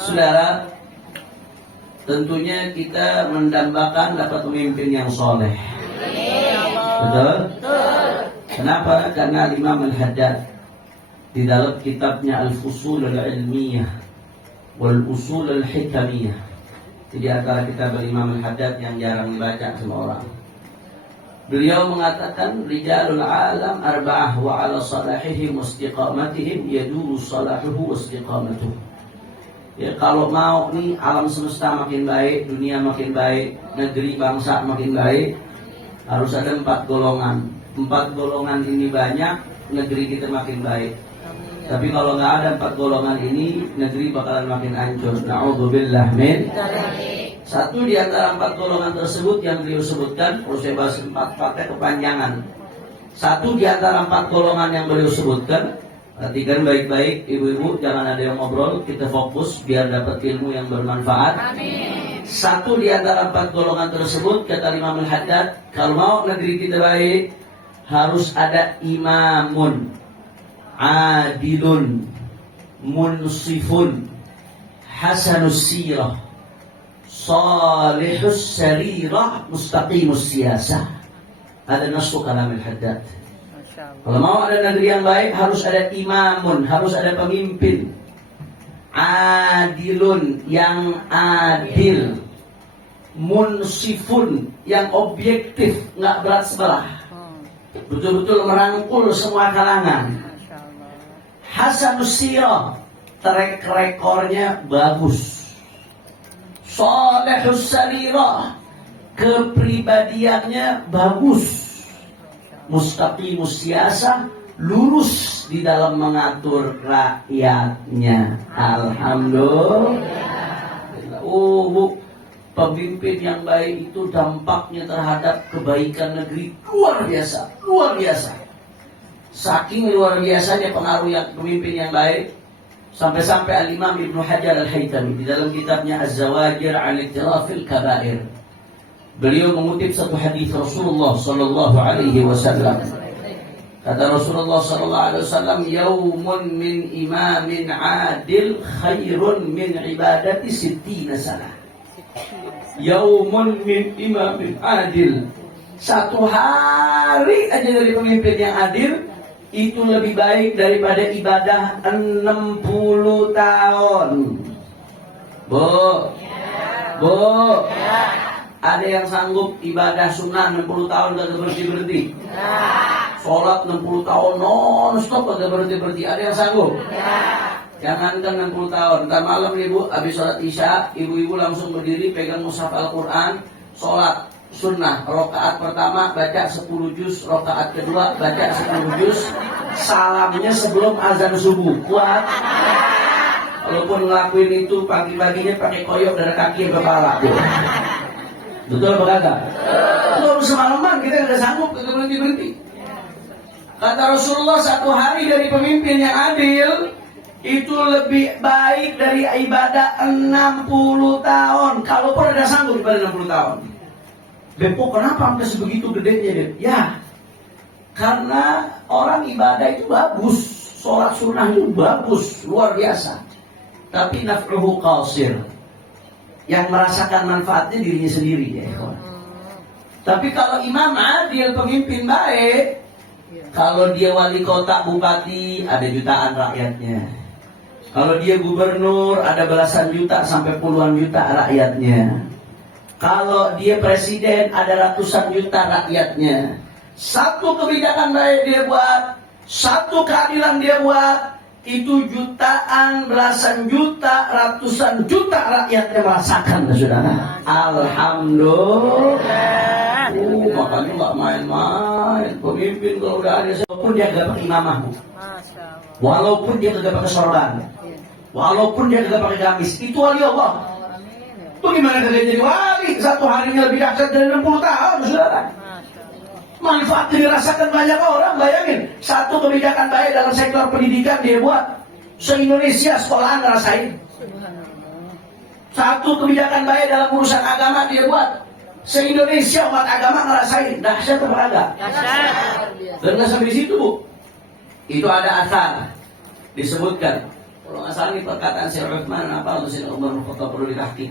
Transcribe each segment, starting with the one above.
Saudara, tentunya kita mendambakan dapat pemimpin yang soleh. Betul? Kenapa? Karena Imam Al-Haddad di dalam kitabnya Al-Fusul Al-Ilmiyah wal Usul Al-Hikamiyah, di antara kitab Imam Al-Haddad yang jarang dibaca sama orang, beliau mengatakan rijalul alam arba'ah wa ala salahihim wa istiqamatihim yaduru salahuhu wa istiqamatuhu. Ya, kalau mau nih alam semesta makin baik, dunia makin baik, negeri bangsa makin baik, harus ada 4 golongan. 4 golongan ini banyak, negeri kita makin baik. Tapi kalau nggak ada 4 golongan ini, negeri bakalan makin hancur. Na'udzubillah min. Satu di antara 4 golongan tersebut yang beliau sebutkan, kalau saya bahas 4 pakai kepanjangan. Satu di antara 4 golongan yang beliau sebutkan, perhatikan baik-baik ibu-ibu, jangan ada yang ngobrol, kita fokus biar dapat ilmu yang bermanfaat. Amin. Satu di antara 4 golongan tersebut, kata Imam Al-Haddad, kalau mau negeri kita baik, harus ada imamun adilun munsifun hasanus sirah salihus sarirah mustaqimus siyasah. Ada nasu kalam Al-Haddad. Kalau mau ada negeri yang baik, harus ada imamun, harus ada pemimpin adilun, yang adil, munsifun, yang objektif, nggak berat sebelah, betul-betul merangkul semua kalangan. Hasanus sirah, track rekornya bagus. Salihus sarirah, kepribadiannya bagus. Mustaqimus siyasah, lurus di dalam mengatur rakyatnya. Alhamdulillah. Bu, pemimpin yang baik itu dampaknya terhadap kebaikan negeri luar biasa, luar biasa. Saking luar biasanya pengaruh yang pemimpin yang baik, sampai-sampai Al-Imam Ibnu Hajar Al-Haytami di dalam kitabnya Az-Zawajir 'an Iqtirafil Kaba'ir, beliau mengutip satu hadis Rasulullah sallallahu alaihi wasallam. Kata Rasulullah sallallahu alaihi wasallam, "Yaumun min imamin adil khairun min ibadati sittina sanah." Yaumun min imamin adil. Satu hari aja dari pemimpin yang adil itu lebih baik daripada ibadah 60 tahun. Bu. Ada yang sanggup ibadah sunnah 60 tahun gak berhenti-berhenti? Sholat 60 tahun non-stop gak berhenti-berhenti? Ada yang sanggup? Jangankan 60 tahun, ntar malam ibu habis sholat isya, ibu-ibu langsung berdiri pegang mushaf Al-Quran, sholat sunnah, rakaat pertama baca 10 juz, rakaat kedua baca 10 juz, salamnya sebelum azan subuh. Kuat? Walaupun ngelakuin itu pagi-paginya pakai koyok dari kaki ke kepala. Betul apa kagak? Kalau semalaman kita nggak sanggup, kita berhenti-berhenti. Kata Rasulullah, satu hari dari pemimpin yang adil itu lebih baik dari ibadah 60 tahun. Kalau pun ada sanggup ibadah 60 tahun. Bepok kenapa sampai sebegitu gedenya Bep? Ya, karena orang ibadah itu bagus, sholat sunnah itu bagus, luar biasa. Tapi naf'uhu qasir, yang merasakan manfaatnya dirinya sendiri ya. Tapi kalau imam adil, pemimpin baik, kalau dia wali kota, bupati, ada jutaan rakyatnya. Kalau dia gubernur, ada belasan juta sampai puluhan juta rakyatnya. Kalau dia presiden, ada ratusan juta rakyatnya. Satu kebijakan baik dia buat, satu keadilan dia buat, itu jutaan, belasan juta, ratusan juta rakyatnya merasakan, saudara. Alhamdulillah. Makanya nggak main-main. Pemimpin kalau udah ada, walaupun dia gak pakai imamah, walaupun dia gak pakai sorban, walaupun dia gak pakai gamis, itu wali Allah. Bagaimana kalian jadi wali? Satu harinya lebih dahsyat dari 60 tahun, saudara. Manfaatnya dirasakan banyak orang. Bayangin, satu kebijakan baik dalam sektor pendidikan dia buat, se-Indonesia sekolahan ngerasain. Satu kebijakan baik dalam urusan agama dia buat, se-Indonesia umat agama ngerasain. Dahsyat apa enggak? Dahsyat. Dan nggak sampai di situ, Bu. Itu ada asar disebutkan Kalau nggak salah ini perkataan Sayyidina Utsman apa untuk Sayyidina Umar bin Khattab perlu ditahqiq.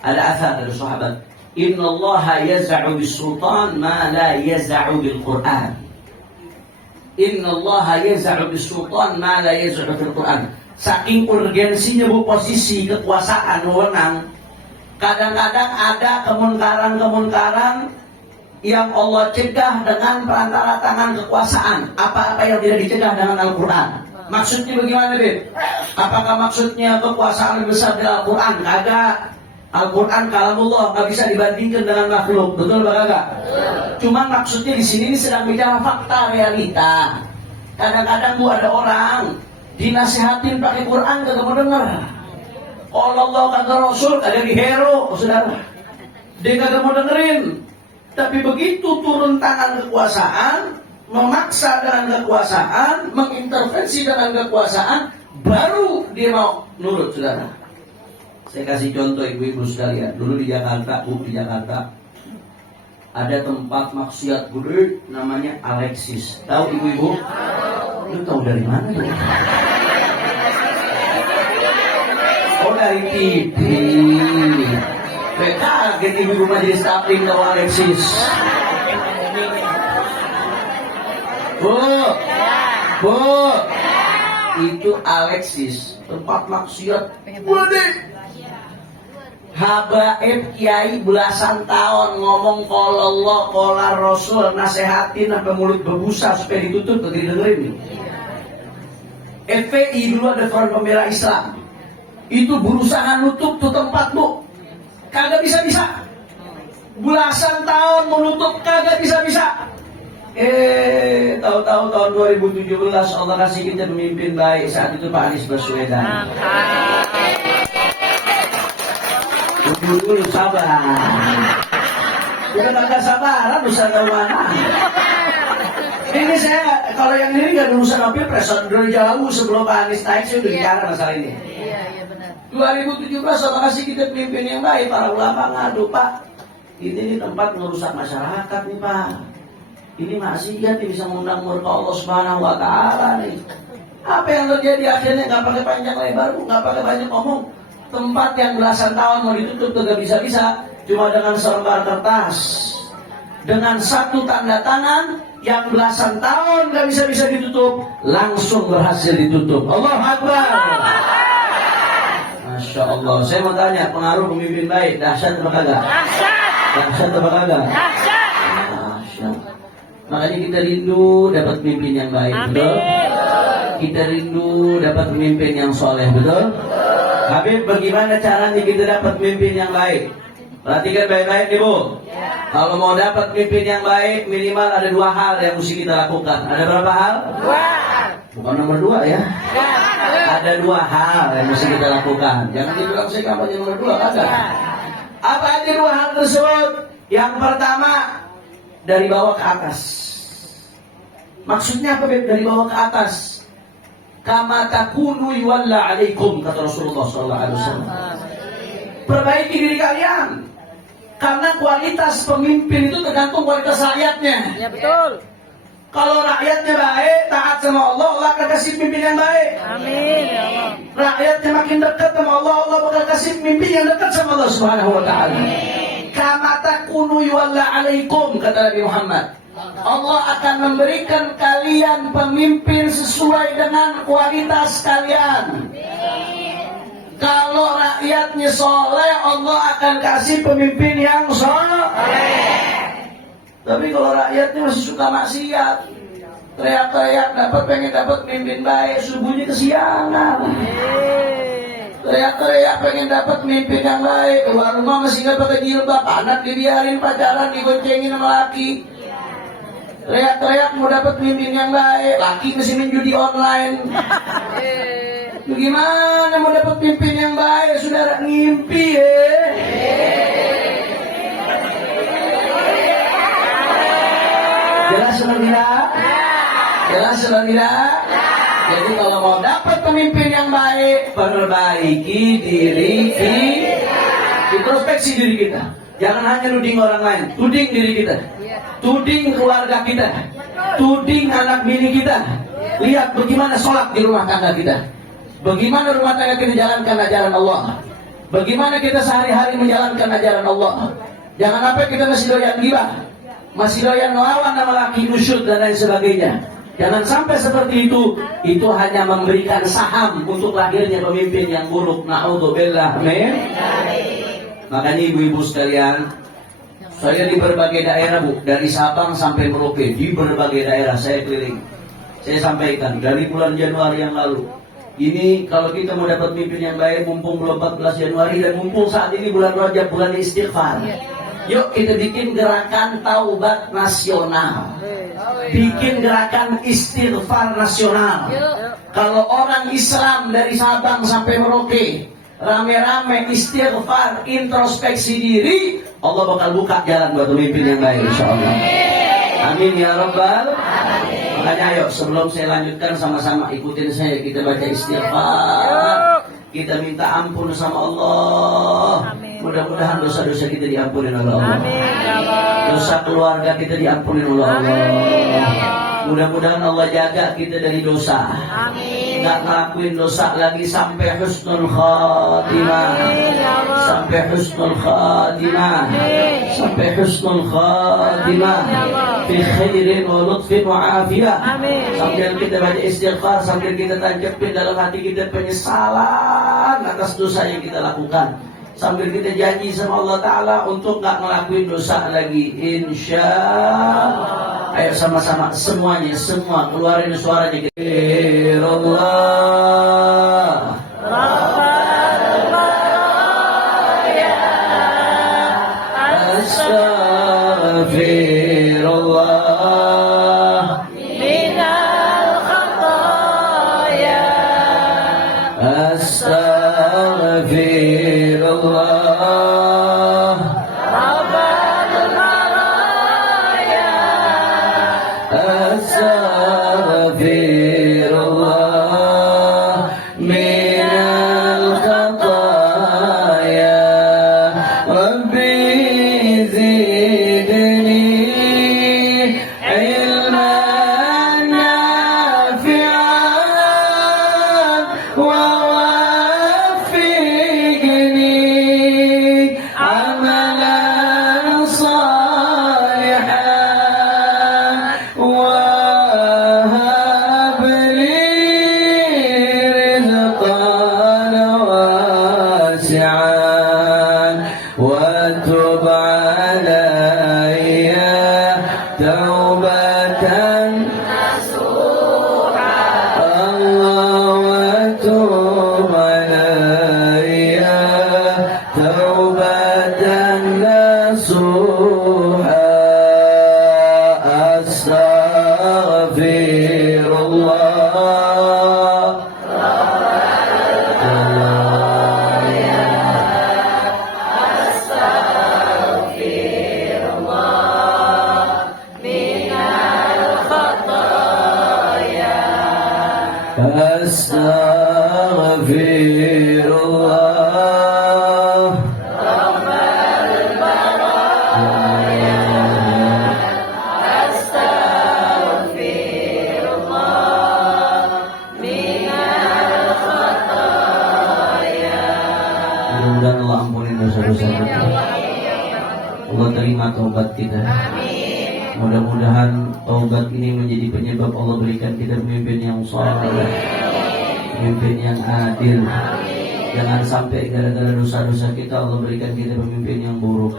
Ada asar dari sahabat. Innallaha yaz'u bis-sultan ma la yaz'u bil-Qur'an. Innallaha yaz'u bis-sultan ma la yaz'u bil-Qur'an. Saking urgensinya bu posisi kekuasaan wewenang, kadang-kadang ada kemunkaran-kemunkaran yang Allah cegah dengan perantara tangan kekuasaan. Apa-apa yang tidak dicegah dengan Al-Quran. Maksudnya bagaimana, Bib? Apakah maksudnya kekuasaan lebih besar dari Al-Quran? Kagak. Al-Quran kalamullah, nggak bisa dibandingkan dengan makhluk. Betul apa kagak? Cuman maksudnya di sini ini sedang bicara fakta realita. Kadang-kadang bu ada orang dinasihatin pakai Quran kagak mau denger. Allah kata Rasul kagak dihero, saudara. Dia kagak mau dengerin. Tapi begitu turun tangan kekuasaan, memaksa dengan kekuasaan, mengintervensi dengan kekuasaan, baru dia mau nurut, saudara. Saya kasih contoh ibu-ibu sekalian. Dulu di Jakarta, ada tempat maksiat gede namanya Alexis. Tahu ibu-ibu? Lu tahu dari mana tuh? Oh, dari TV. Kaget ibu-ibu majelis taklim tahu Alexis. Bu, itu Alexis, tempat maksiat gede. Habaib kiai belasan tahun ngomong qala Allah, qala Rasul, nasehatin sampai mulut berbusa supaya ditutup, gak didengerin nih. FPI dulu ada Front Pembela Islam, itu berusaha nutup tuh tempat bu, kagak bisa-bisa. Belasan tahun menutup kagak bisa-bisa. Tahu-tahu tahun 2017 Allah kasih kita pemimpin baik, saat itu Pak Anies Baswedan. Dulu sabar. Udah kagak sabaran usaha ke mana? Ini saya kalau yang ini nggak urusan pilpres, dari jauh sebelum Pak Anies naik saya udah bicara masalah ini. Iya benar. 2017 Allah kasih kita pemimpin yang baik, para ulama ngadu, Pak, ini tempat merusak masyarakat nih Pak. Ini maksiat nih, bisa mengundang murka Allah Subhanahu Wa Taala nih. Apa yang terjadi akhirnya nggak pakai panjang lebar, nggak pakai banyak ngomong. Tempat yang belasan tahun mau ditutup tidak bisa-bisa, cuma dengan selembar kertas, dengan satu tanda tangan yang belasan tahun nggak bisa-bisa ditutup, langsung berhasil ditutup. Allahu Akbar. Masya Allah. Saya mau tanya, pengaruh pemimpin baik dahsyat apa kagak? Dahsyat apa kagak? Dahsyat. Makanya kita rindu dapat pemimpin yang baik, betul? Kita rindu dapat pemimpin yang soleh, betul? Habib, bagaimana caranya kita dapat pemimpin yang baik? Perhatikan baik-baik nih Bu. Kalau mau dapat pemimpin yang baik, minimal ada 2 hal yang mesti kita lakukan. Ada berapa hal? 2. Bukan nomor 2 ya. Ada 2 hal yang mesti kita lakukan. Jangan dibilang saya kampanye nomor 2, ada. Apa aja 2 hal tersebut? Yang pertama, dari bawah ke atas. Maksudnya apa Beb? Dari bawah ke atas. Kama takunu yuwalla alaikum, kata Rasulullah SAW. Perbaiki diri kalian, karena kualitas pemimpin itu tergantung kualitas rakyatnya. Ya betul. Kalau rakyatnya baik, taat sama Allah, Allah akan kasih pemimpin yang baik. Amin ya Allah. Rakyatnya makin dekat sama Allah, Allah bakal kasih pemimpin yang dekat sama Allah Subhanahu Wa Taala. Kama takunu yuwalla alaikum, kata Nabi Muhammad. Allah akan memberikan kalian pemimpin sesuai dengan kualitas kalian. Kalau rakyatnya soleh, Allah akan kasih pemimpin yang soleh. Tapi kalau rakyatnya masih suka maksiat, teriak-teriak pengen dapat pemimpin baik, subuhnya kesiangan. Teriak-teriak pengen dapat pemimpin yang baik, keluar rumah masih nggak pakai jilbab, anak dibiarin pacaran, digoncengin sama laki. Teriak-teriak mau dapat pemimpin yang baik, laki mesti main judi online. Bagaimana mau dapat pemimpin yang baik, saudara? Ngimpi ya. Jelas atau tidak? Jelas atau tidak? Jadi kalau mau dapat pemimpin yang baik, perbaiki diri kita. Introspeksi diri kita. Jangan hanya tuding orang lain, tuding diri kita, tuding keluarga kita, tuding anak bini kita. Lihat bagaimana sholat di rumah tangga kita. Bagaimana rumah tangga kita jalankan ajaran Allah? Bagaimana kita sehari-hari menjalankan ajaran Allah? Jangan sampai kita masih doyan gibah, masih doyan melawan nama laki, nusyud dan lain sebagainya. Jangan sampai seperti itu hanya memberikan saham untuk lahirnya pemimpin yang buruk. Na'udzubillah. Amin. Makanya ibu-ibu sekalian, saya di berbagai daerah, Bu, dari Sabang sampai Merauke, di berbagai daerah saya keliling. Saya sampaikan dari bulan Januari yang lalu, ini kalau kita mau dapat pemimpin yang baik, mumpung belum 14 Januari dan mumpung saat ini bulan Rajab, bulan istighfar. Yuk kita bikin gerakan taubat nasional, bikin gerakan istighfar nasional. Kalau orang Islam dari Sabang sampai Merauke rame-rame istighfar, introspeksi diri, Allah bakal buka jalan buat pemimpin yang baik, insyaallah. Amin ya rabbal alamin. Makanya ayo sebelum saya lanjutkan sama-sama ikutin saya, kita baca istighfar, kita minta ampun sama Allah. Mudah-mudahan dosa-dosa kita diampuni oleh Allah. Dosa keluarga kita diampuni oleh Allah. Mudah-mudahan Allah jaga kita dari dosa. Nggak ngelakuin dosa lagi sampai husnul khatimah. Sampai husnul khatimah. Sampai husnul khatimah. Fi khairin wa lutfin wa afiyah. Sambil kita baca istighfar, sambil kita tancapin dalam hati kita penyesalan atas dosa yang kita lakukan. Sambil kita janji sama Allah Ta'ala untuk gak ngelakuin dosa lagi, insya Allah. Ayo sama-sama semuanya, semua keluarin suaranya. Allah Astaghfirullah minal khataya. Astaghfirullah rabbal baraya. Astaghfirullah minal khataya. Rabbi zidni ilman nafi'an wa وتب علي توبة نصوحا. الله وتب علي توبة نصوحا. أستغفر الله Astaghfirullah rabbal baraya. Astaghfirullah minal khataya. Mudah-mudahan Allah ampuni dosa-dosa kita. Allah terima taubat kita. Mudah-mudahan taubat ini menjadi penyebab Allah berikan kita pemimpin yang saleh, pemimpin yang adil. Jangan sampai gara-gara dosa-dosa kita Allah berikan kita pemimpin yang buruk.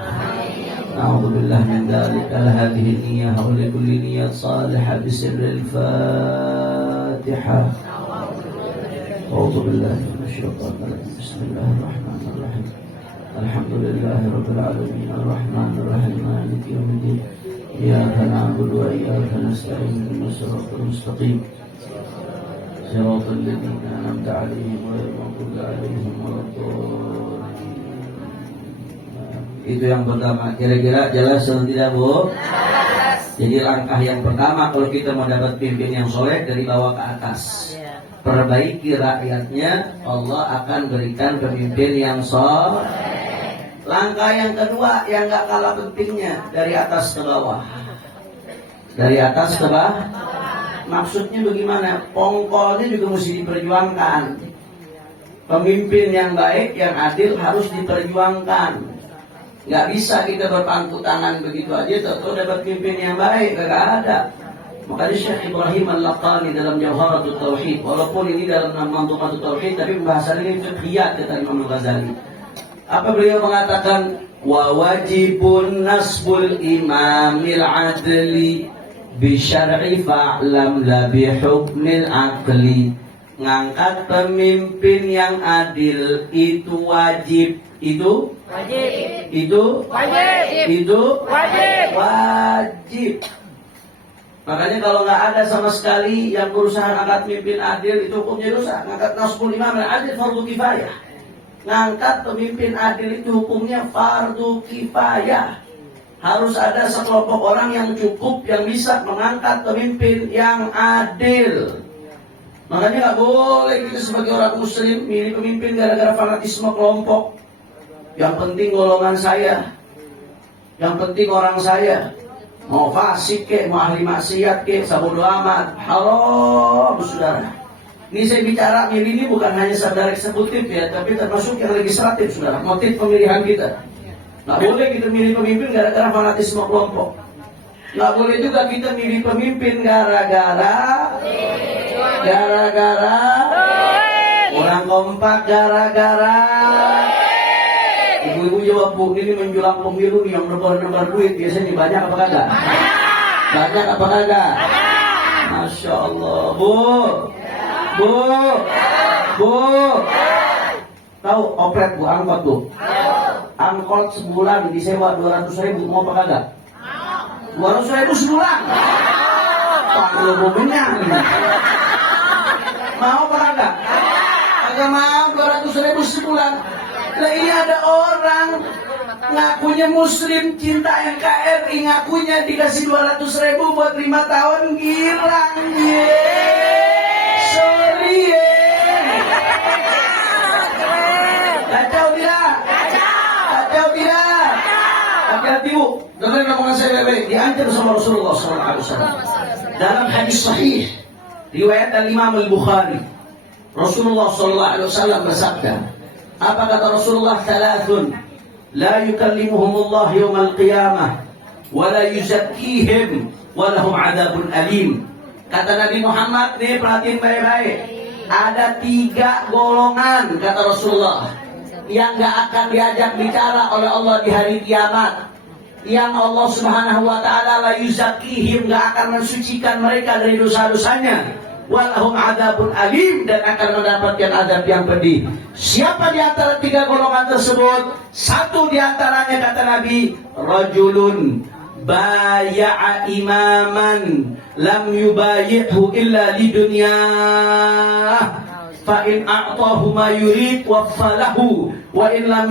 A'udzubillah min dzalika. Hadhihi niyyah wa likulli niyyah salihah bisirril Fatihah. A'udzubillahi minasyaitonir rajim. Bismillahirrahmanirrahim. Alhamdulillahirabbil alamin arrahmanir rahim maliki yaumiddin. Iyyaka na'budu wa iyyaka nasta'in ihdinas siratal mustaqim siratal ladzina an'amta 'alaihim ghairil maghdubi 'alaihim waladdallin. Itu yang pertama. Kira-kira jelas atau tidak, Bu? Jadi langkah yang pertama kalau kita mau dapat pimpin yang soleh, dari bawah ke atas. Perbaiki rakyatnya, Allah akan berikan pemimpin yang soleh. Langkah yang kedua yang gak kalah pentingnya, dari atas ke bawah. Dari atas ke bawah. Maksudnya bagaimana? Pongkolnya juga mesti diperjuangkan. Pemimpin yang baik, yang adil harus diperjuangkan. Nggak bisa kita berpangku tangan begitu aja, tentu dapat pimpin yang baik, nggak ada. Makanya Syekh Ibrahim Al-Laqani dalam Jawharatul Tauhid, walaupun ini dalam Manzumatul Tauhid, tapi pembahasannya ini fiqhiyat kata Imam Al-Ghazali. Apa beliau mengatakan? Wa wajibun nasbul imamil adli bi syar'i fa'lam la bi hukmil aqli. Ngangkat pemimpin yang adil itu wajib. Itu Wajib. itu Wajib. itu Wajib. wajib. Makanya kalau nggak ada sama sekali yang berusaha ngangkat pemimpin adil, itu hukumnya dosa. Ngangkat nasbul imam adil fardu kifayah. Ngangkat pemimpin adil itu hukumnya fardu kifayah. Harus ada sekelompok orang yang cukup yang bisa mengangkat pemimpin yang adil. Makanya nggak boleh kita sebagai orang muslim milih pemimpin gara-gara fanatisme kelompok. Yang penting golongan saya, yang penting orang saya. Mau fasik ke, mau ahli maksiat ke, sabodo amat. Haram, saudara. Ini saya bicara milih ini bukan hanya sekedar eksekutif ya, tapi termasuk yang legislatif, saudara. Motif pemilihan kita. Nggak boleh kita milih pemimpin gara-gara fanatisme kelompok. Nggak boleh juga kita milih pemimpin gara-gara orang kompak, gara-gara ibu-ibu jawab, Bu, ini menjelang pemilu nih yang nebar-nebar duit biasanya banyak apa kagak? Banyak apa kagak? Masya Allah, Bu. Tahu oplet Bu, angkot Bu? Angkot sebulan disewa 200.000, mau apa kagak? 200.000 sebulan? Kalau mobilnya mau apa kagak? Kagak mau, 200.000 sebulan. Nah ini ada orang ngakunya muslim, cinta NKRI, ngakunya dikasih 200.000 buat 5 tahun, girang ye. Sorry ye. Kacau tidak? Kacau tidak? Hati-hati Bu, dengerin omongan saya baik-baik. Diancam sama Rasulullah SAW. Dalam hadis sahih riwayat Al-Imam Al-Bukhari, Rasulullah SAW bersabda, apa kata Rasulullah? Thalathun la yukallimuhumullah yawmal qiyamah wa la yuzakkihim wa lahum adabun alim. Kata Nabi Muhammad, nih perhatiin baik-baik, ada 3 golongan kata Rasulullah yang gak akan diajak bicara oleh Allah di hari kiamat, yang Allah Subhanahu wa ta'ala la yuzakkihim, gak akan mensucikan mereka dari dosa-dosanya, walahum adabun alim, dan akan mendapatkan adab yang pedih. Siapa di antara 3 golongan tersebut? Satu di antaranya kata Nabi, rajulun baya'a imaman lam yubayi'hu illa lidunyah fa in a'tahu ma yurid waffalahu wa in lam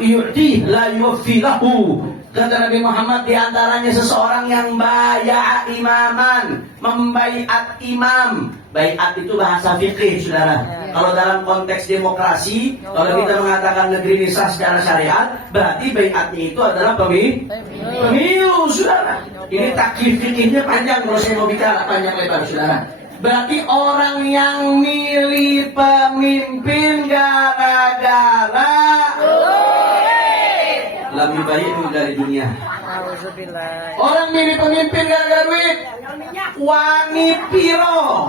yu'tih la yuwaffi lahu. Kata Nabi Muhammad, di antaranya seseorang yang baya'a imaman, membaiat imam. Baiat itu bahasa fikih, saudara. Kalau dalam konteks demokrasi, kalau kita mengatakan negeri ini sah secara syariat, berarti baiatnya itu adalah pemilu, saudara. Ini taklif fikihnya panjang, kalau saya mau bicara panjang lebar, saudara. Berarti orang yang milih pemimpin gara-gara lam yubayi'hu dari dunia. Orang milih pemimpin gara-gara duit, wangi piro.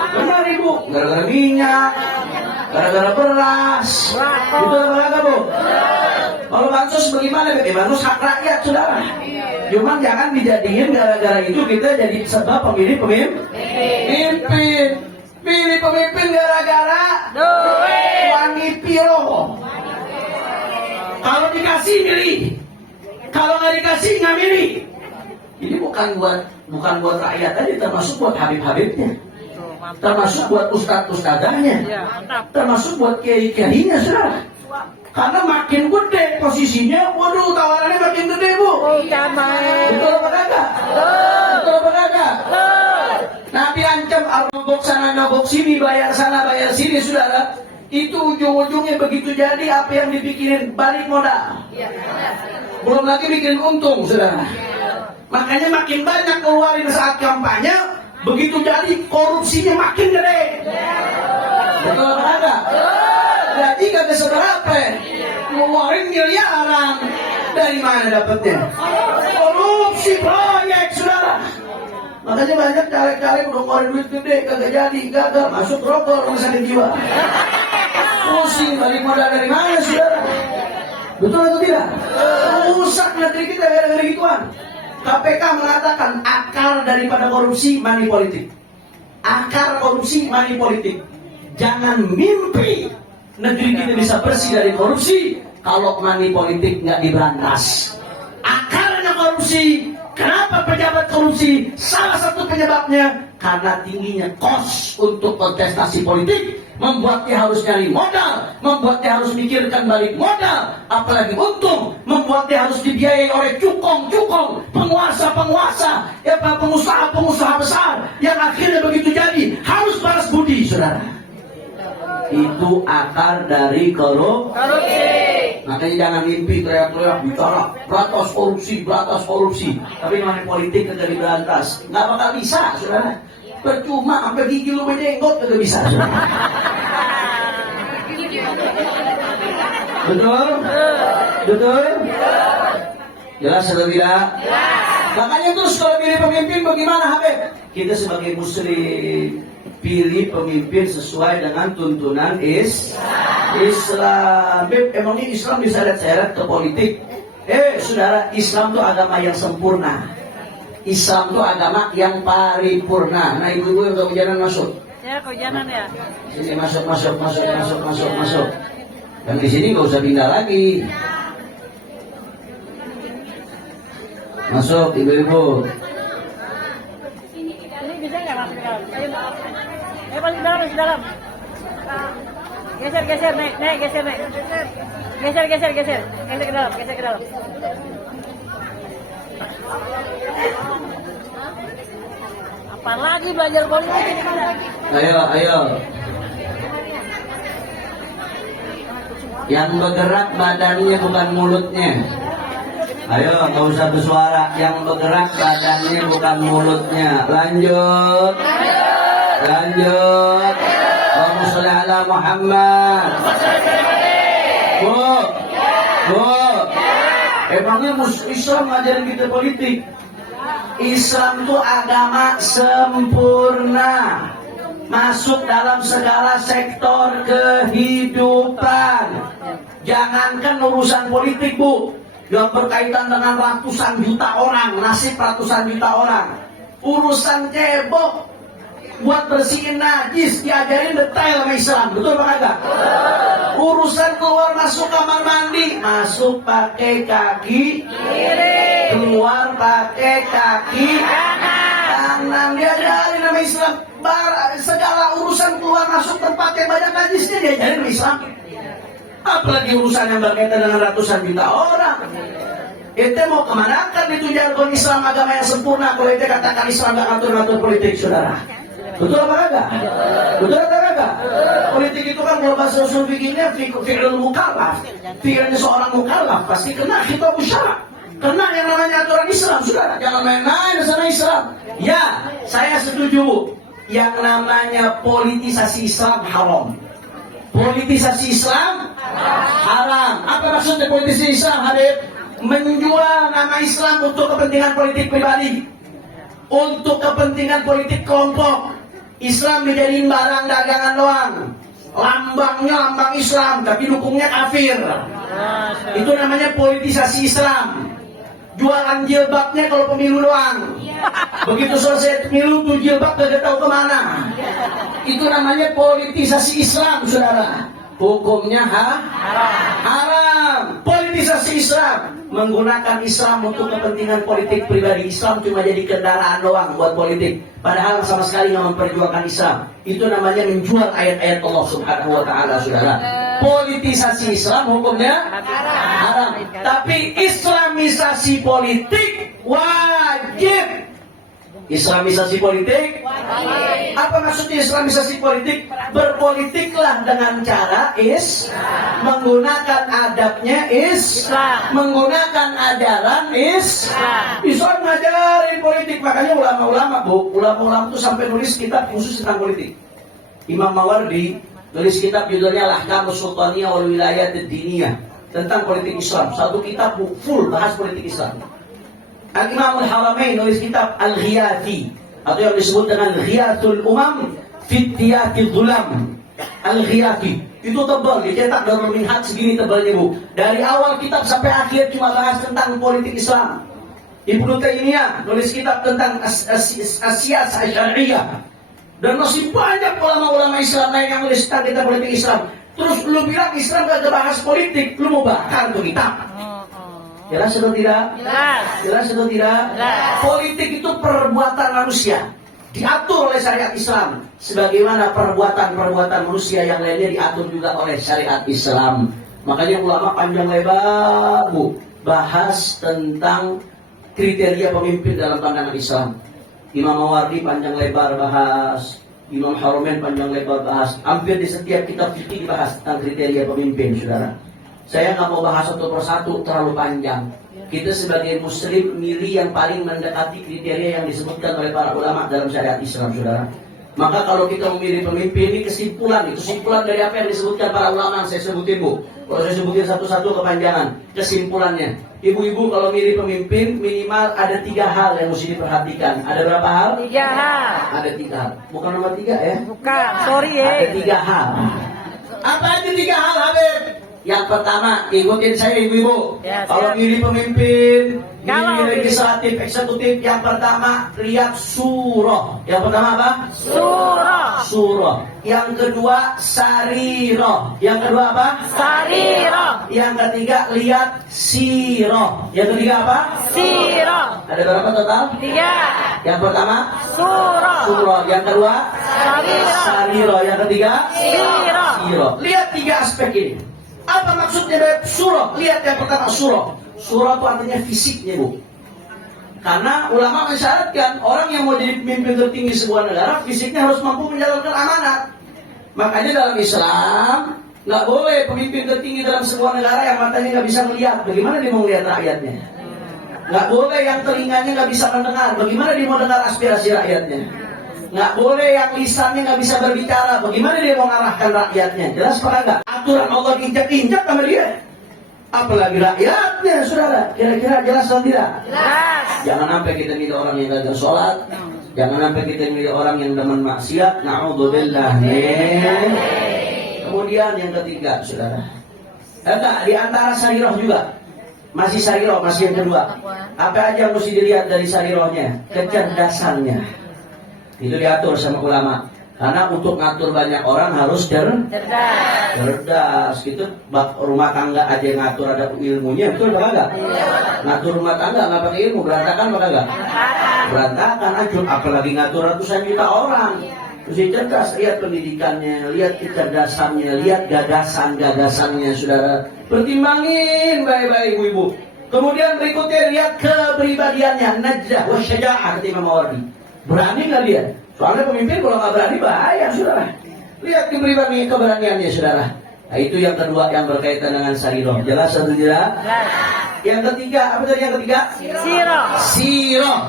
Benar Ibu, gara-gara minyak, gara-gara beras, itu apa Bu? Kalau bansos bagaimana? Bansos hak rakyat, saudara. Cuma jangan dijadiin gara-gara itu kita jadi sebab pemilih pemimpin. Pilih pemimpin gara-gara wangi piro. Kalau dikasih milih, kalau nggak dikasih nggak milih. Ini bukan buat rakyat aja, termasuk buat habib-habibnya, termasuk buat ustadz-ustadzanya, termasuk buat kiai-kiainya, saudara. Karena makin gede posisinya, waduh tawarannya makin gede Bu. Betul apa kagak? Betul apa kagak? Nabi ancam arbobok sana ngabok sini, bayar sana bayar sini, saudara. Itu ujung-ujungnya begitu jadi apa yang dipikirin, balik modal. Belum lagi bikin untung, saudara. Makanya makin banyak keluarin saat kampanye, begitu jadi korupsinya makin gede. Betul apa enggak? gaji kagak seberapa, ngeluarin miliaran. Dari mana dapatnya? Korupsi proyek, saudara. Makanya banyak caleg-caleg udah ngeluarin duit gede, kagak jadi, gagal, masuk rokok, rumah sakit jiwa. Pusing, balik modal dari mana, saudara? Betul atau tidak? Rusak negeri kita gara-gara gituan. KPK mengatakan akar daripada korupsi money politik. Akar korupsi money politik. Jangan mimpi negeri kita bisa bersih dari korupsi kalau money politik nggak diberantas. Akarnya korupsi. Kenapa pejabat korupsi? Salah satu penyebabnya karena tingginya kos untuk kontestasi politik, membuat dia harus nyari modal, membuat dia harus mikirkan balik modal, apalagi untung, membuat dia harus dibiayai oleh cukong-cukong, penguasa-penguasa, ya pengusaha-pengusaha besar, yang akhirnya begitu jadi harus balas budi, saudara. Itu akar dari korupsi. Makanya jangan mimpi teriak-teriak bicara beratas korupsi, tapi money politik kagak diberantas, nggak bakal bisa, saudara. Percuma sampai gigi lu menjenggot kagak bisa, saudara. Betul? Betul? Jelas atau tidak? Makanya terus kalau pilih pemimpin bagaimana, Habib? Kita sebagai muslim pilih pemimpin sesuai dengan tuntunan Islam. Emangnya Islam bisa seret ke politik? Saudara, Islam itu agama yang sempurna. Islam itu agama yang paripurna. Nah, ibu-ibu yang kehujanan masuk. Ya, kehujanan ya. Sini masuk. Yang di sini nggak usah pindah lagi. Masuk, ibu-ibu. Ini bisa nggak masuk ke dalam? Ayo masuk ke dalam. Geser, naik, geser. Geser ke dalam. Apa lagi belajar politik ini kita? Ayo. Yang bergerak badannya bukan mulutnya. Ayo, nggak usah bersuara. Yang bergerak badannya bukan mulutnya. Lanjut. Allahumma sholli ala Muhammad. Bu. Emangnya Islam ngajarin kita politik? Islam itu agama sempurna, masuk dalam segala sektor kehidupan. Jangankan urusan politik, Bu, yang berkaitan dengan ratusan juta orang, nasib ratusan juta orang. Urusan cebok, buat bersihin najis diajarin detail sama Islam, betul apa kagak? Urusan keluar masuk kamar mandi, masuk pakai kaki kiri, keluar pakai kaki kanan, diajarin sama Islam. Segala urusan keluar masuk tempat yang banyak najisnya diajarin sama Islam. Apalagi urusan yang berkaitan dengan ratusan juta orang. Itu mau kemana kan itu jargon Islam agama yang sempurna? Kalau itu katakan Islam gak ngatur-ngatur politik, saudara. Betul apa kagak? Politik itu kan kalau bahasa usul fikihnya fi'il mukallaf. Fi'ilnya seorang mukallaf pasti kena khitab syara'. Kena yang namanya aturan Islam, saudara. Jangan main-main sama Islam. Ya, saya setuju. Yang namanya politisasi Islam haram. Politisasi Islam haram. Apa maksudnya politisasi Islam, Habib? Menjual nama Islam untuk kepentingan politik pribadi, untuk kepentingan politik kelompok. Islam dijadiin barang dagangan doang. Lambangnya lambang Islam, tapi dukungnya kafir. Itu namanya politisasi Islam. Jualan jilbabnya kalau pemilu doang. Begitu selesai pemilu tuh jilbab gak tahu kemana. Itu namanya politisasi Islam, saudara. Hukumnya haram. Politisasi Islam, menggunakan Islam untuk kepentingan politik pribadi. Islam cuma jadi kendaraan doang buat politik, padahal sama sekali nggak memperjuangkan Islam. Itu namanya menjual ayat-ayat Allah Subhanahu wa Ta'ala, saudara. Politisasi Islam hukumnya haram. Tapi Islamisasi politik wajib. Islamisasi politik wajib. Apa maksudnya Islamisasi politik? Berpolitiklah dengan cara menggunakan adabnya menggunakan ajaran Islam ngajarin politik. Makanya ulama-ulama itu sampai nulis kitab khusus tentang politik. Imam Mawardi Tulis kitab judulnya Al-Ahkamus Sultaniyah wal Wilayat Ad-Diniyah, tentang politik Islam. Satu kitab full bahas politik Islam. Al-Imam Al-Haramain nulis kitab Al-Ghiyathi, atau yang disebut dengan Ghiyathul Umam Fittiyati Dhulam. Al-Ghiyathi itu tebal, dicetak dalam minhaj segini tebalnya Bu. Dari awal kitab sampai akhir cuma bahas tentang politik Islam. Ibnu Taimiyah nulis kitab tentang As-Siyasah Syar'iyyah. Dan masih banyak ulama-ulama Islam lain yang nulis tentang kita politik Islam. Terus lu bilang Islam gak bahas politik, lu mau bakar tuh kitab. Jelas atau tidak? Jelas. Jelas atau tidak? Jelas. Politik itu perbuatan manusia, diatur oleh syariat Islam. Sebagaimana perbuatan-perbuatan manusia yang lainnya diatur juga oleh syariat Islam. Makanya ulama panjang lebar Bu, bahas tentang kriteria pemimpin dalam pandangan Islam. Imam Mawardi panjang lebar bahas, Imam Haramain panjang lebar bahas. Hampir di setiap kitab fikih dibahas tentang kriteria pemimpin, saudara. Saya nggak mau bahas satu persatu, terlalu panjang. Kita sebagai muslim milih yang paling mendekati kriteria yang disebutkan oleh para ulama dalam syariat Islam, saudara. Maka kalau kita memilih pemimpin, ini kesimpulan dari apa yang disebutkan para ulama yang saya sebutin Bu. Kalau saya sebutin satu-satu kepanjangan, kesimpulannya. Ibu-ibu kalau milih pemimpin minimal ada 3 hal yang mesti diperhatikan. Ada berapa hal? 3 hal. Ada 3 hal. Bukan nomor 3 ya? Bukan, sorry ya. Ada 3 hal. Apa aja 3 hal, Habib? Yang pertama, ikutin saya ibu-ibu. Ya, kalau siap. milih pemimpin, Kalau milih legislatif, eksekutif, yang pertama lihat surah. Yang pertama apa? Surah. Surah. Yang kedua sarirah. Yang kedua apa? Sarirah. Yang ketiga lihat sirah. Yang ketiga apa? Sirah. Ada berapa total? 3. Yang pertama Surah. surah. Yang kedua Sarirah. sarirah. Yang ketiga Sirah. sirah. Lihat 3 aspek ini. Apa maksudnya dari surah? Lihat yang pertama surah. Surah itu artinya fisiknya Bu. Karena ulama mensyaratkan orang yang mau jadi pemimpin tertinggi sebuah negara, fisiknya harus mampu menjalankan amanat. Makanya dalam Islam nggak boleh pemimpin tertinggi dalam sebuah negara yang matanya nggak bisa melihat. Bagaimana dia mau melihat rakyatnya? Nggak boleh yang telinganya nggak bisa mendengar. Bagaimana dia mau dengar aspirasi rakyatnya? Nggak boleh yang lisannya nggak bisa berbicara. Bagaimana dia mau mengarahkan rakyatnya? Jelas apa enggak? Aturan Allah injak-injak sama dia. Apalagi rakyatnya, saudara. Kira-kira jelas atau tidak? Jelas. Jangan sampai kita milih orang yang gagal sholat. Jangan sampai kita milih orang yang demen maksiat. Na'udzubillah. Kemudian yang ketiga, saudara. Enggak, di antara sarirah juga. Masih sarirah, masih yang kedua. Apa aja yang mesti dilihat dari sarirahnya? Kecerdasannya. Itu diatur sama ulama. Karena untuk ngatur banyak orang harus cerdas. Gitu. Rumah tangga aja yang ngatur ada ilmunya, betul apa enggak? Ngatur rumah tangga nggak pakai ilmu, berantakan apa enggak? Berantakan aja, apalagi ngatur ratusan juta orang. Mesti cerdas, lihat pendidikannya, lihat kecerdasannya, lihat gagasan-gagasannya, saudara. Pertimbangin baik-baik ibu-ibu. Kemudian berikutnya lihat kepribadiannya, najdah wa syaja'ah, kata Imam Mawardi. Berani nggak dia? Soalnya pemimpin kalau nggak berani bahaya, saudara. Lihat keberaniannya, saudara. Nah itu yang kedua yang berkaitan dengan sarirah. Jelas atau tidak? Yang ketiga, apa tadi yang ketiga? Sirah. Sirah.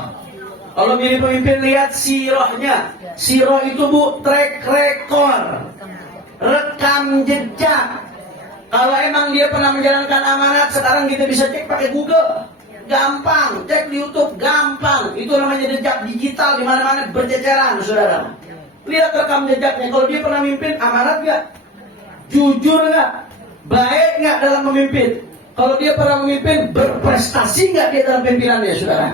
Kalau milih pemimpin lihat sirahnya. Sirah itu Bu, track record, rekam jejak. Kalau emang dia pernah menjalankan amanat, sekarang kita bisa cek pakai Google. Gampang, cek di YouTube, gampang. Itu namanya jejak digital di mana-mana berceceran, saudara. Lihat rekam jejaknya. Kalau dia pernah memimpin, amanat nggak? Jujur nggak? Baik nggak dalam memimpin? Kalau dia pernah memimpin, berprestasi nggak dia dalam pimpinannya, saudara?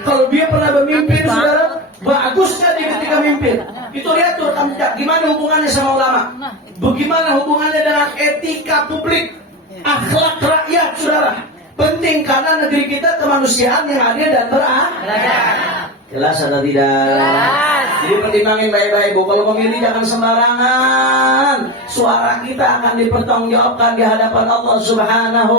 Kalau dia pernah memimpin, saudara, bagus nggak dia ketika memimpin? Itu lihat tuh rekam jejak. Gimana hubungannya sama ulama? Bagaimana hubungannya dengan etika publik, akhlak rakyat, saudara? Penting karena negeri kita kemanusiaan yang adil dan beradab. Jelas atau tidak? Jelas. Jadi pertimbangin baik-baik Bu. Kalau memilih jangan sembarangan. Suara kita akan dipertanggungjawabkan di hadapan Allah Subhanahu.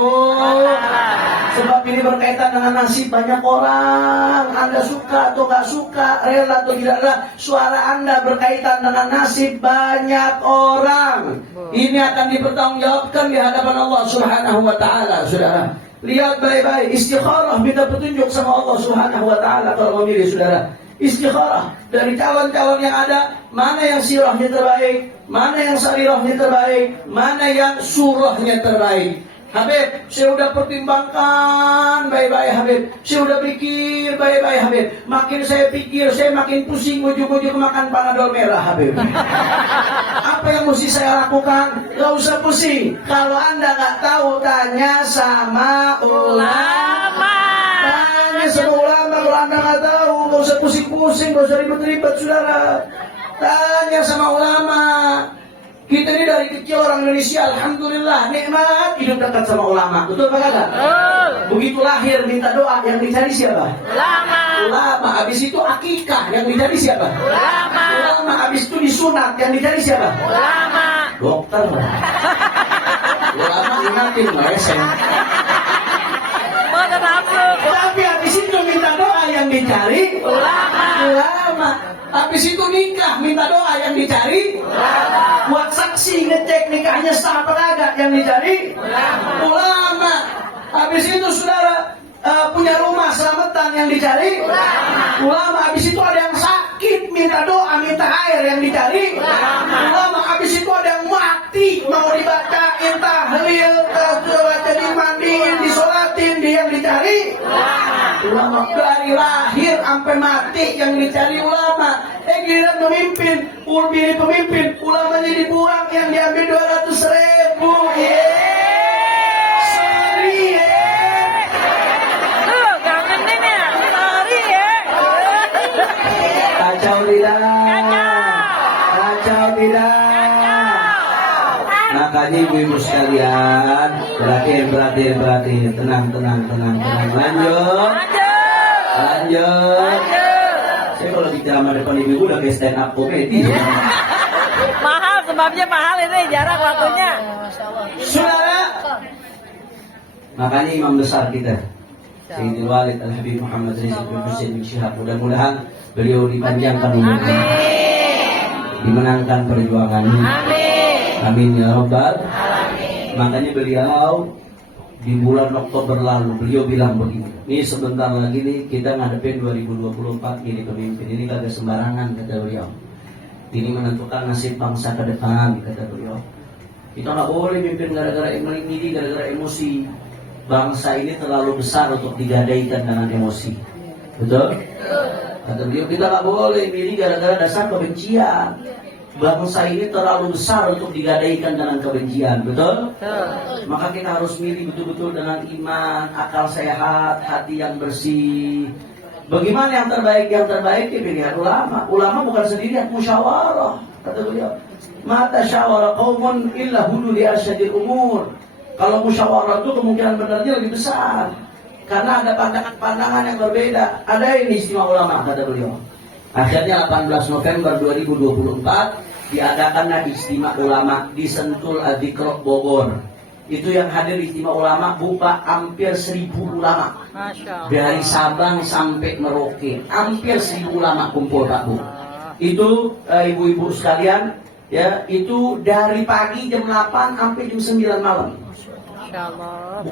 Sebab ini berkaitan dengan nasib banyak orang. Anda suka atau gak suka, rela atau tidak rela, suara Anda berkaitan dengan nasib banyak orang. Ini akan dipertanggungjawabkan di hadapan Allah Subhanahu wa taala, saudara. Lihat baik-baik, istikharah, minta petunjuk sama Allah Subhanahu wa taala kalau memilih, saudara. istikharah dari calon-calon yang ada, mana yang sirahnya terbaik, mana yang sarirahnya terbaik, mana yang surahnya terbaik. Habib, saya udah pertimbangkan baik-baik Habib. Saya udah pikir baik-baik Habib. Makin saya pikir, saya makin pusing, ujung-ujung makan panadol merah Habib. Apa yang mesti saya lakukan? Gak usah pusing. Kalau Anda gak tahu, tanya sama ulama. Tanya sama ulama. Kalau Anda gak tahu, gak usah pusing-pusing, gak usah ribet-ribet saudara. Tanya sama ulama. Kita ini dari kecil orang Indonesia, alhamdulillah, nikmat hidup dekat sama ulama. Betul apa kagak? Begitu lahir minta doa, yang dicari siapa? Ulama. Habis itu akikah, yang dicari siapa? Ulama. Habis itu disunat, yang dicari siapa? Dokter. Ulama ingatin meleset. Tapi habis itu minta doa, yang dicari ulama. Habis itu nikah, minta doa, yang dicari buat saksi ngecek nikahnya sah apa kagak, yang dicari ulama. Habis itu saudara punya rumah selamatan, yang dicari ulama. Habis itu ada yang sakit, minta doa, minta air, yang dicari ulama. Habis itu ada yang mati, mau dibacain tahlil, jadi mandiin, disolatin, dia yang dicari ulama. Dari lahir sampai mati yang dicari ulama. Giliran memimpin, pilih pemimpin, ulamanya dibuang, yang diambil 200.000. Sorry Kacau tidak? Makanya ibu-ibu sekalian, perhatiin, tenang. Lanjut. Saya kalau bicara sama depan ibu udah kayak stand up komedi. Mahal, sebabnya mahal ini, jarang waktunya. Saudara, makanya imam besar kita, Sayyidul Walid Al-Habib Muhammad Rizal bin Husain bin Syihab, mudah-mudahan beliau dipanjangkan umurnya, dimenangkan perjuangannya. Amin ya Rabbal. Makanya beliau di bulan Oktober lalu beliau bilang begini, ini sebentar lagi nih kita ngadepin 2024 jadi pemimpin, ini kagak sembarangan kata beliau. Ini menentukan nasib bangsa ke depan kata beliau. Kita nggak boleh mimpin gara-gara emosi, gara-gara emosi. Bangsa ini terlalu besar untuk digadaikan dengan emosi. Betul? Kata beliau, kita nggak boleh milih gara-gara dasar kebencian. Bangsa ini terlalu besar untuk digadaikan dengan kebencian, betul? Maka kita harus milih betul-betul dengan iman, akal sehat, hati yang bersih. Bagaimana yang terbaik? Yang terbaik ya pilihan ulama. Ulama bukan sendirian, musyawarah. Kata beliau, mata syawara qaumun illa hudu li arsyadil umur. Kalau musyawarah itu kemungkinan benarnya lebih besar, karena ada pandangan-pandangan yang berbeda. Ada ini istimewa ulama, kata beliau. Akhirnya 18 November 2024 diadakanlah istimewa ulama di Sentul Adzikra Bogor. Itu yang hadir istimewa ulama berupa hampir 1.000 ulama. Dari Sabang sampai Merauke, hampir 1.000 ulama kumpul Pak Bu. Itu ibu-ibu sekalian, ya, itu dari pagi jam 8 sampai jam 9 malam.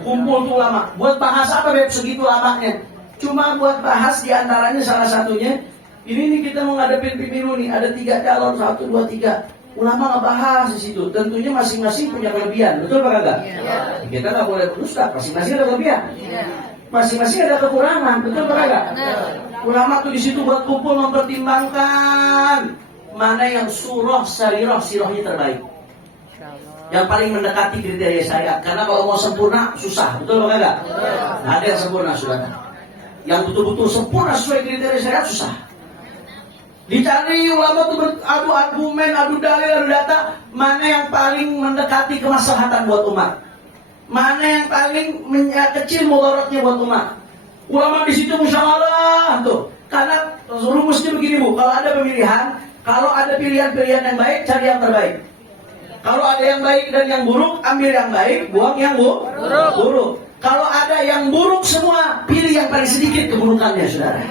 Kumpul tuh ulama. Buat bahas apa Beb segitu lamanya? Cuma buat bahas diantaranya salah satunya. Ini nih kita mau ngadepin pemilu nih, ada 3 calon, 1, 2, 3. Ulama ngebahas di situ. Tentunya masing-masing punya kelebihan, betul Pak Kagak? Kita nggak boleh berdusta, masing-masing ada kelebihan. Masing-masing ada kekurangan, betul Pak Kagak? Ulama tuh di situ buat kumpul mempertimbangkan mana yang surah, sarirah, sirahnya terbaik. Yang paling mendekati kriteria syariat. Karena kalau mau sempurna susah, betul Pak Kagak? Nah, ada yang sempurna saudara. Yang betul-betul sempurna sesuai kriteria syariat susah. Dicari ulama itu adu argumen, adu dalil, adu data, mana yang paling mendekati kemaslahatan buat umat, mana yang paling kecil mudaratnya buat umat. Ulama di situ musyawarah tuh, karena rumusnya begini Bu, kalau ada pemilihan, kalau ada pilihan-pilihan yang baik, cari yang terbaik. Kalau ada yang baik dan yang buruk, ambil yang baik, buang yang buruk. Kalau ada yang buruk semua, pilih yang paling sedikit keburukannya, saudara.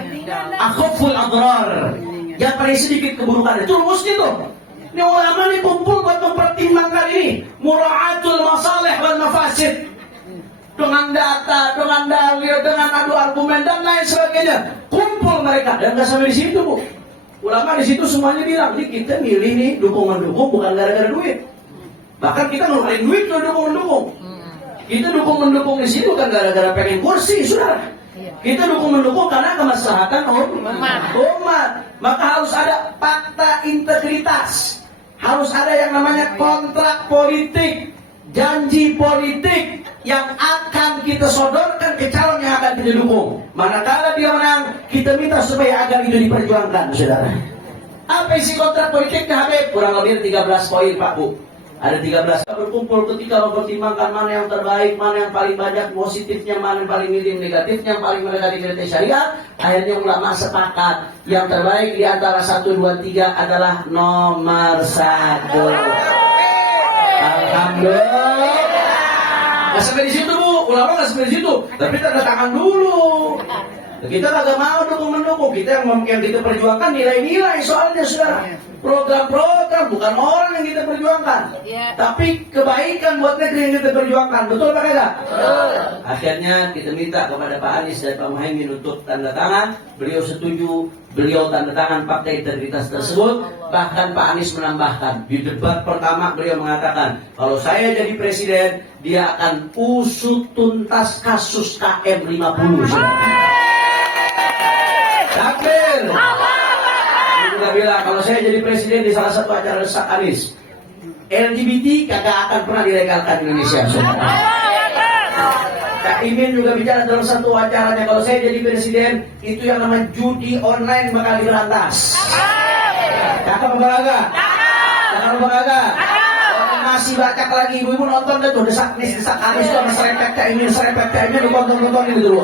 Akhaful adrar. Yang paling sedikit keburukannya. Itu rumusnya tuh. Ini ulama nih kumpul buat mempertimbangkan ini. Mura'atul masalih wal mafasid. Dengan data, dengan dalil, dengan adu argumen dan lain sebagainya. Kumpul berkumpul mereka. Dan nggak sampai di situ, Bu. Ulama di situ semuanya bilang, nih kita milih nih dukung-mendukung bukan gara-gara duit. Bahkan kita ngeluarin duit untuk dukung-mendukung. Kita dukung-mendukung di sini bukan gara-gara pengen kursi, saudara. Kita dukung-mendukung karena kemaslahatan umat. Maka harus ada fakta integritas. Harus ada yang namanya kontrak politik, janji politik yang akan kita sodorkan ke calon yang akan kita dukung. Manakala dia menang, kita minta supaya agar itu diperjuangkan, saudara. Apa isi kontrak politiknya, Habib? Kurang lebih 13 poin, Pak Bu. Ada 13. Berkumpul ketika mempertimbangkan mana yang terbaik, mana yang paling banyak positifnya, mana yang paling minim negatifnya, yang paling mendekati nilai syariat. Akhirnya ulama sepakat yang terbaik di antara 1, 2, 3 adalah nomor 1. Alhamdulillah. Nggak sampai di situ, Bu. Ulama nggak sampai di situ. Tapi tanda tangan dulu. Kita kagak mau dukung-mendukung. Kita yang kita perjuangkan nilai-nilai soalnya, saudara. Program-program, bukan orang yang kita perjuangkan. Tapi kebaikan buat negeri yang kita perjuangkan. Betul Pak Kagak? Akhirnya kita minta kepada Pak Anies dan Pak Muhaimin untuk tanda tangan. Beliau setuju, beliau tanda tangan fakta integritas tersebut. Bahkan Pak Anies menambahkan, di debat pertama beliau mengatakan, kalau saya jadi presiden, dia akan usut tuntas kasus KM50. Takbir. Dia bilang, kalau saya jadi presiden di salah satu acara desak Anies, LGBT kagak akan pernah dilegalkan di Indonesia, saudara. Kak Imin juga bicara dalam satu acaranya, kalau saya jadi presiden, itu yang namanya judi online bakal diberantas. Kakak membangga? Kakak membangga? Masih baca lagi, ibu-ibu nonton deh tuh desak Anies tuh sama serempet Kak Imin, lu tonton itu dulu.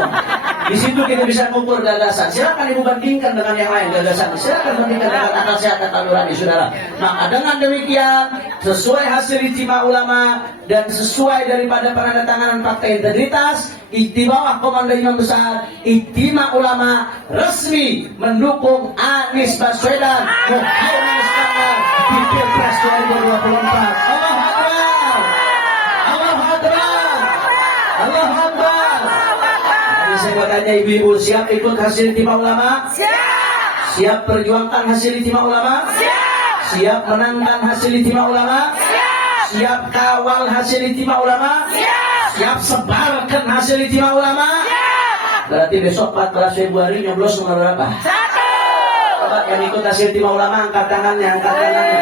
Di situ kita bisa mengukur gagasan. Silakan ibu bandingkan dengan yang lain gagasan. Silakan bandingkan dengan akal sehat dan nurani, saudara. Maka dengan demikian, sesuai hasil ijtima ulama dan sesuai daripada penandatanganan fakta integritas, di bawah komando Imam Besar, ijtima ulama resmi mendukung Anies Baswedan Muhaimin Iskandar di Pilpres 2024. Allahu Akbar. Allahu Akbar. Allahu Akbar. Saya mau tanya ibu-ibu, siap ikut hasil ijtima ulama? Siap. Siap perjuangkan hasil ijtima ulama? Siap. Siap menangkan hasil ijtima ulama? Siap. Siap kawal hasil ijtima ulama? Siap. Siap sebarkan hasil ijtima ulama? Siap. Berarti besok 14 Februari nyoblos nomor berapa? 1. Coba yang ikut hasil ijtima ulama angkat tangannya, angkat tangannya.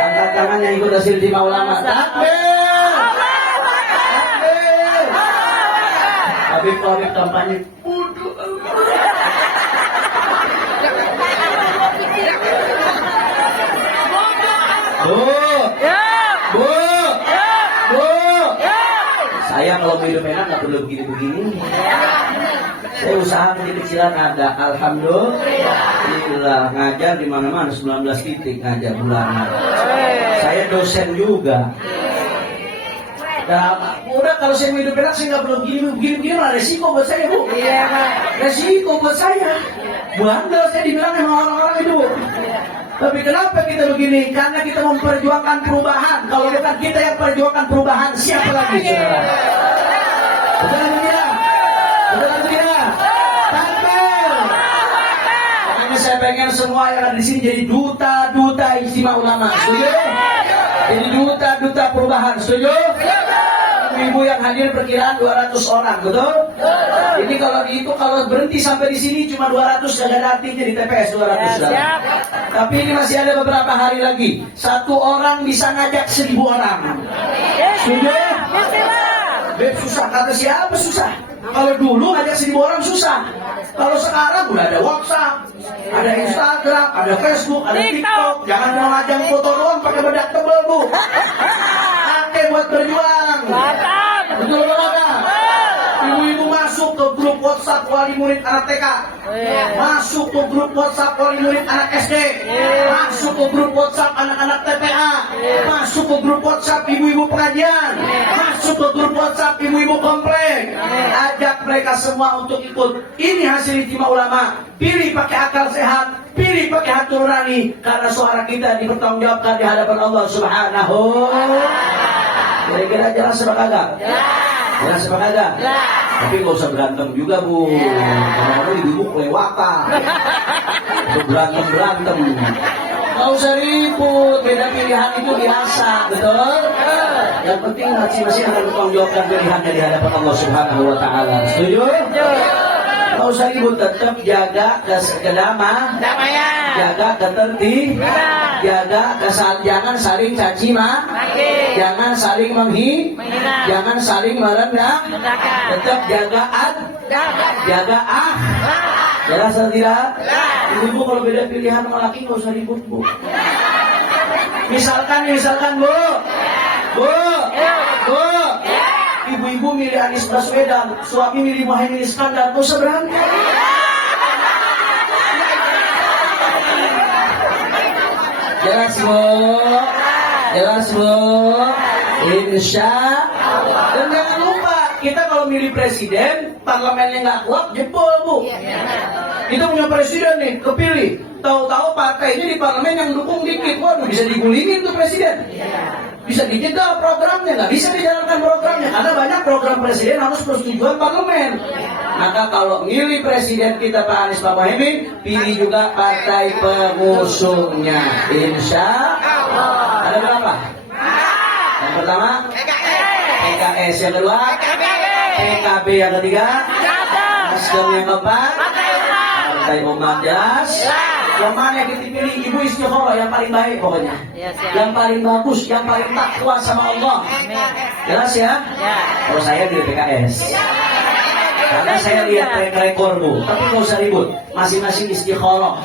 Angkat tangannya ikut hasil ijtima ulama. Takbir. Habib kampanye. Saya kalau hidup enak nggak perlu begini-begini. Saya usaha kecil-kecilan ada. Alhamdulillah ngajar di mana-mana 19 titik ngajar bulanan. Saya dosen juga. Nah, udah kalau saya mau hidup enak saya nggak perlu begini lah, resiko buat saya, Bu. Iya, resiko buat saya. Bandel saya dibilang sama orang-orang itu. Tapi kenapa kita begini? Karena kita memperjuangkan perubahan. Kalau bukan kita yang perjuangkan perubahan, siapa lagi, saudara? Betul atau tidak? Betul atau tidak? Takbir. Makanya saya pengen semua yang ada di sini jadi duta-duta ijtima ulama. Setuju? Jadi duta-duta perubahan. Setuju? Ibu yang hadir perkiraan 200 orang, betul? Ini kalau berhenti sampai di sini cuma 200, gak ada artinya di TPS 200. Tapi ini masih ada beberapa hari lagi. Satu orang bisa ngajak 1000 orang. Sudah? Beb susah, kata siapa susah? Kalau dulu ngajak 1000 orang susah. Kalau sekarang udah ada WhatsApp, ada Instagram, ada Facebook, ada TikTok. Jangan cuma ngajak foto doang pakai bedak tebel, Bu. Pakai buat berjuang. Betul enggak? Ibu-ibu masuk ke grup WhatsApp wali murid anak TK, masuk ke grup WhatsApp wali murid anak SD, masuk ke grup WhatsApp anak-anak TPA, masuk ke grup WhatsApp ibu-ibu pengajian, masuk ke grup WhatsApp ibu-ibu komplek. Ajak mereka semua untuk ikut. Ini hasil ijtima ulama. Pilih pakai akal sehat, pilih pakai hati nurani, karena suara kita dipertanggungjawabkan di hadapan Allah Subhanahu. Kira-kira jelas apa kagak? Jelas apa kagak? Tapi nggak usah berantem juga bu. Kadang-kadang ibu kelewatan. Berantem. Nggak usah ribut, beda pilihan itu biasa, betul? Yang penting masing-masing akan bertanggung jawabkan pilihannya di hadapan Allah Subhanahu Wa Taala. Setuju? Nggak usah ribut, tetap jaga kedamaian, jaga ketertiban, jaga jangan saling caci maki, jangan saling menghina, jangan saling merendahkan, tetap jaga jaga jelas atau tidak? Ibu kalau beda pilihan sama laki nggak usah ribut bu. Misalkan bu, ibu-ibu milih Anies Baswedan, suami milih Muhaimin Iskandar, nggak usah berantem. Jelas bu, insya Allah. Dan jangan lupa, kita kalau milih presiden, parlemennya nggak kuat, jebol bu. Kita punya presiden nih, kepilih. Tahu-tahu partai ini di parlemen yang dukung dikit, waduh bisa digulingin tuh presiden. Bisa dijegal programnya, nggak bisa dijalankan programnya karena banyak program presiden harus persetujuan parlemen. Maka kalau milih presiden kita Pak Anies Pak Muhaimin, pilih juga partai pengusungnya. Insya Allah. Ada berapa? Yang pertama PKS, yang kedua PKB, yang ketiga Nasdem, yang keempat Partai Umat. Jelas? Yang mana yang kita pilih? Ibu istikharah yang paling baik pokoknya, yang paling bagus, yang paling takwa sama Allah. Jelas ya? Kalau saya di PKS karena saya lihat rekormu, tapi nggak usah ribut. Masing-masing istikharah,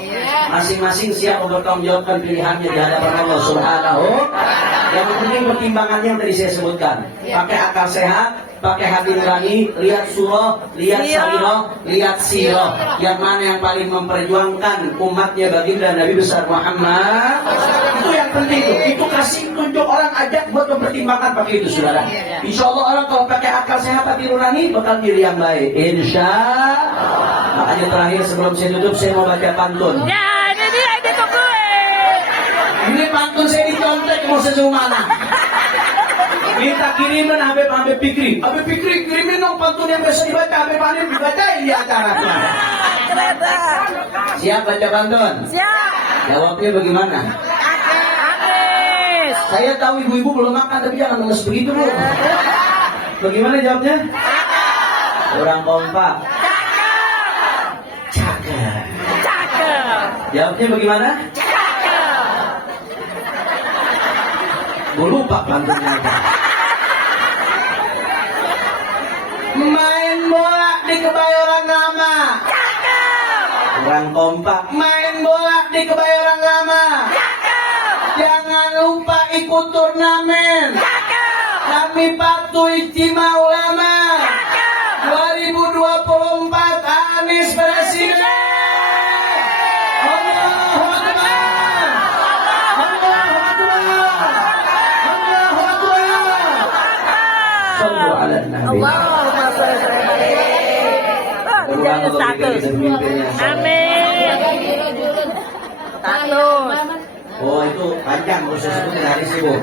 masing-masing siap bertanggung jawabkan pilihannya di hadapan Allah Subhanahu. Yang penting pertimbangannya yang tadi saya sebutkan. Pakai akal sehat, pakai hati nurani, lihat surah, lihat sarirah, lihat sirah. Yang mana yang paling memperjuangkan umatnya baginda Nabi besar Muhammad. Itu yang penting tuh. Itu kasih tunjuk orang, ajak buat mempertimbangkan pakai itu saudara. Insya Allah orang kalau pakai akal sehat hati nurani bakal pilih yang baik. Insya Allah. Makanya terakhir sebelum saya tutup saya mau baca pantun. Ya, ini dia itu gue. Ini pantun saya dicontek mau sejauh mana? Minta kirimin Habib Fikri. Habib Fikri kirimin dong pantun yang biasa dibaca. Habib Hanif dibaca di acaranya. Siap baca pantun? Siap. Jawabnya bagaimana? Habis. Saya tahu ibu-ibu belum makan tapi jangan ngeles begitu bu. Bagaimana jawabnya? Orang kompak. Cakep. Jawabnya bagaimana? Gue lupa pantunnya apa. Main bola di Kebayoran Lama. Orang kompak. Main bola di Kebayoran Lama. Jangan lupa ikut turnamen. Kami patuh ijtima ulama. 2024 Anies Presiden. Allahu Akbar. Allahu Akbar. Allahu Akbar. Sallu ala Nabi. Amin. Oh itu panjang proses itu hari sih bu.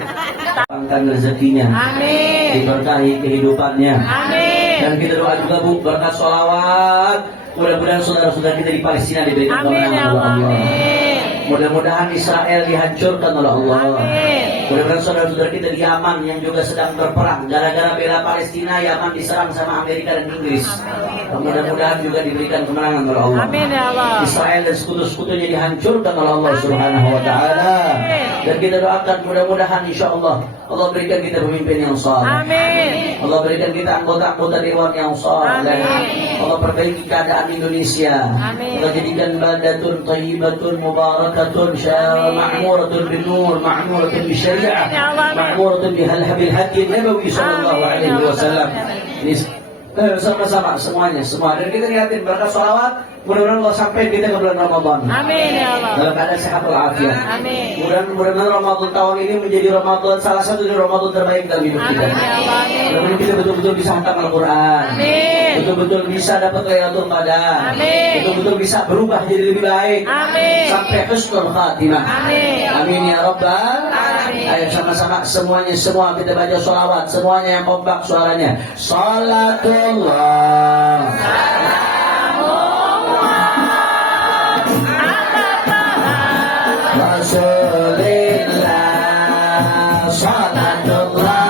Lapangkan rezekinya. Amin. Diberkahi kehidupannya. Amin. Dan kita doa juga bu berkat sholawat. Mudah-mudahan saudara-saudara kita di Palestina diberikan Amin kemenangan ya oleh Allah. Allah. Amin. Mudah-mudahan Israel dihancurkan oleh Allah. Amin. Mudah-mudahan saudara-saudara kita di Yaman yang juga sedang berperang gara-gara bela Palestina, Yaman diserang sama Amerika dan Inggris. Mudah-mudahan juga diberikan kemenangan oleh Allah. Amin ya Allah. Israel dan sekutu-sekutunya dihancurkan oleh Allah Subhanahu wa taala. Dan kita doakan mudah-mudahan insyaallah Allah berikan kita pemimpin yang saleh. Amin. Allah berikan kita anggota-anggota dewan yang saleh. Amin. Allah perbaiki keadaan Indonesia. Amin. Allah jadikan baldatun thayyibatun mubarakatun ma'muratun bin nur, ma'muratun bi syariah, Amin ya Allah. ma'muratun bi halhabil hakim Nabawi sallallahu Amin alaihi ya Allah. wasallam. Ini sama-sama semuanya semua. Dan kita lihatin berkat sholawat Mudah-mudahan Allah sampai kita ke bulan Ramadan. Amin ya Allah. Dalam keadaan sehat walafiat. Amin. Mudah-mudahan Ramadan tahun ini menjadi Ramadan salah satu dari Ramadan terbaik dalam hidup kita. Amin ya Allah. Amin. Mudah-mudahan kita betul-betul bisa menghatam Al-Quran. Amin. Betul-betul bisa dapat Lailatul Qadar. Amin. Betul-betul bisa berubah jadi lebih baik. Amin. Sampai husnul khatimah. Amin. Amin ya Rabbal. Amin. Ayo sama-sama semua kita baca sholawat. Semuanya yang kompak suaranya. Salatullah. Rasulillah. Salatullah.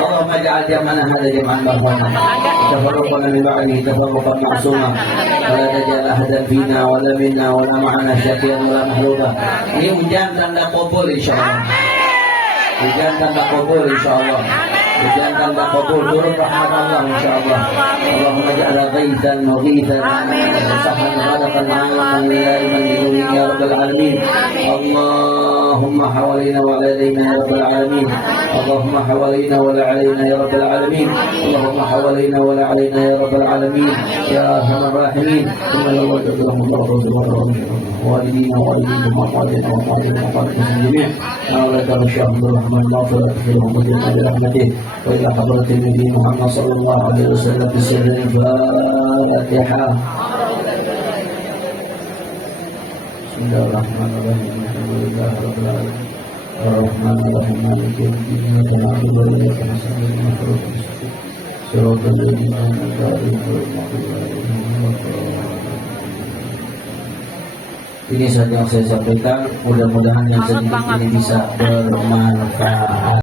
اللهم اجعل جمعنا هذا جمعا مرحوما تفرقنا من بعده تفرقا معصوما ولا تجعل احدا فينا ولا منا ولا معنا شقيا ولا محروما. Ini hujan tanda kabul insyaallah. Hujan tanda kabul insyaallah. Hujan tanda kabul turun rahmat Allah insyaallah. Allahumma ja'ala ghaisan mughithan sahlan ghadaqan ma'an ila iman ya rabbal alamin. Allahumma hawalina wa alaina ya rabbal alamin. Allahumma hawalina wa alaina ya rabbal alamin. Allahumma hawalina wa alaina ya rabbal alamin. Ya arhamar rahimin. Inna والدينا والدينا ووالدينا ووالدينا ووالدينا جميعا ولك الشهر الرحمن المغفرة لهم وجمع برحمته وإلى حضرة النبي محمد صلى الله عليه وسلم بسر الفاتحة. بسم الله الرحمن الرحيم الحمد لله رب العالمين الرحمن الرحيم مالك يوم الدين إياك نعبد وإياك نستعين صراط الذين أنعمت عليهم غير المغضوب عليهم ولا الضالين. Ini saja yang saya sampaikan, mudah-mudahan yang sedikit ini bisa bermanfaat.